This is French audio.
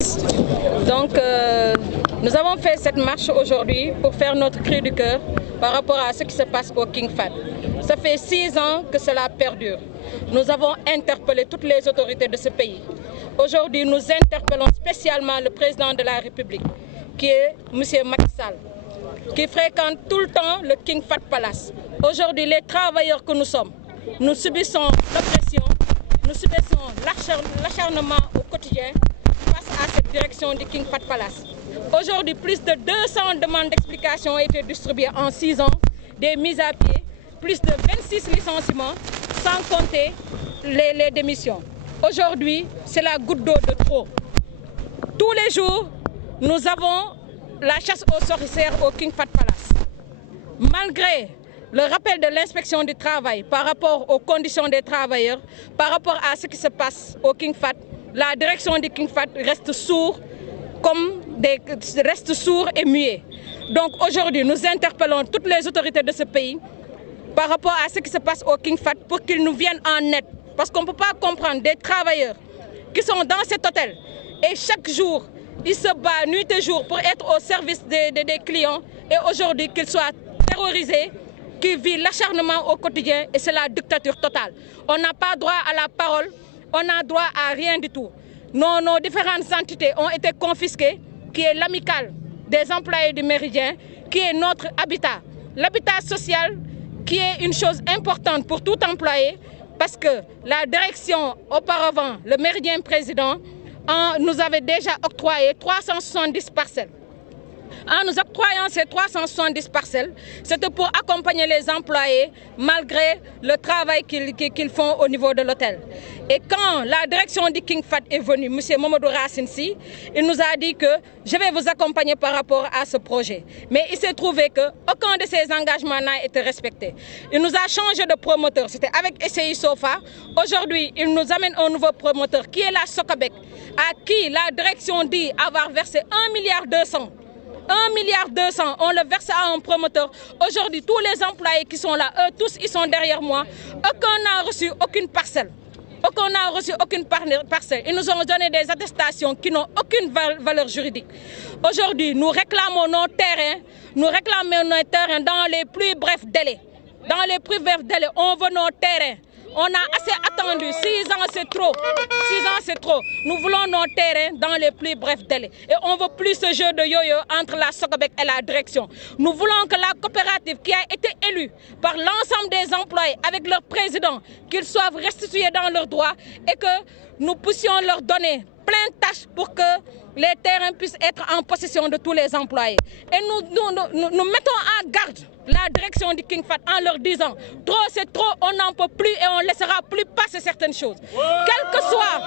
Donc, nous avons fait cette marche aujourd'hui pour faire notre cri du cœur par rapport à ce qui se passe au King Fahd. Ça fait 6 ans que cela perdure. Nous avons interpellé toutes les autorités de ce pays. Aujourd'hui, nous interpellons spécialement le président de la République, qui est M. Macky Sall, qui fréquente tout le temps le King Fahd Palace. Aujourd'hui, les travailleurs que nous sommes, nous subissons l'oppression, nous subissons l'acharnement au quotidien face à cette direction du King Fahd Palace. Aujourd'hui, plus de 200 demandes d'explication ont été distribuées en 6 ans, des mises à pied, plus de 26 licenciements, sans compter les démissions. Aujourd'hui, c'est la goutte d'eau de trop. Tous les jours, nous avons la chasse aux sorcières au King Fahd Palace. Malgré le rappel de l'inspection du travail par rapport aux conditions des travailleurs, par rapport à ce qui se passe au King Fahd, la direction du King Fahd reste sourde et muet. Donc aujourd'hui, nous interpellons toutes les autorités de ce pays par rapport à ce qui se passe au King Fahd pour qu'ils nous viennent en aide. Parce qu'on ne peut pas comprendre des travailleurs qui sont dans cet hôtel et chaque jour, ils se battent nuit et jour pour être au service des clients et aujourd'hui qu'ils soient terrorisés, qu'ils vivent l'acharnement au quotidien et c'est la dictature totale. On n'a pas droit à la parole, on n'a droit à rien du tout. Nos différentes entités ont été confisquées, qui est l'amicale des employés du Méridien, qui est notre habitat. L'habitat social, qui est une chose importante pour tout employé, parce que la direction, auparavant, le Méridien président, nous avait déjà octroyé 370 parcelles. En nous octroyant ces 370 parcelles, c'était pour accompagner les employés malgré le travail qu'ils font au niveau de l'hôtel. Et quand la direction du King Fahd est venue, M. Mamadou Racine Sy, il nous a dit que je vais vous accompagner par rapport à ce projet. Mais il s'est trouvé qu'aucun de ces engagements n'a été respecté. Il nous a changé de promoteur, c'était avec SCI Sofa. Aujourd'hui, il nous amène un nouveau promoteur qui est la Socabek, à qui la direction dit avoir versé 1,2 milliard. 1,2 milliard, on le verse à un promoteur. Aujourd'hui, tous les employés qui sont là, eux tous, ils sont derrière moi. Aucun n'a reçu aucune parcelle. Aucun n'a reçu aucune parcelle. Ils nous ont donné des attestations qui n'ont aucune valeur juridique. Aujourd'hui, nous réclamons nos terrains. Dans les plus brefs délais. Dans les plus brefs délais, on veut nos terrains. On a assez attendu, 6 ans c'est trop, 6 ans c'est trop. Nous voulons nos terrains dans les plus brefs délais. Et on ne veut plus ce jeu de yo-yo entre la Socabek et la direction. Nous voulons que la coopérative qui a été élue par l'ensemble des employés avec leur président, qu'ils soient restitués dans leurs droits et que nous puissions leur donner plein de tâches pour que les terrains puissent être en possession de tous les employés. Et nous mettons en garde la direction du King Fahd en leur disant trop c'est trop, on n'en peut plus et on ne laissera plus passer certaines choses. Quel que soit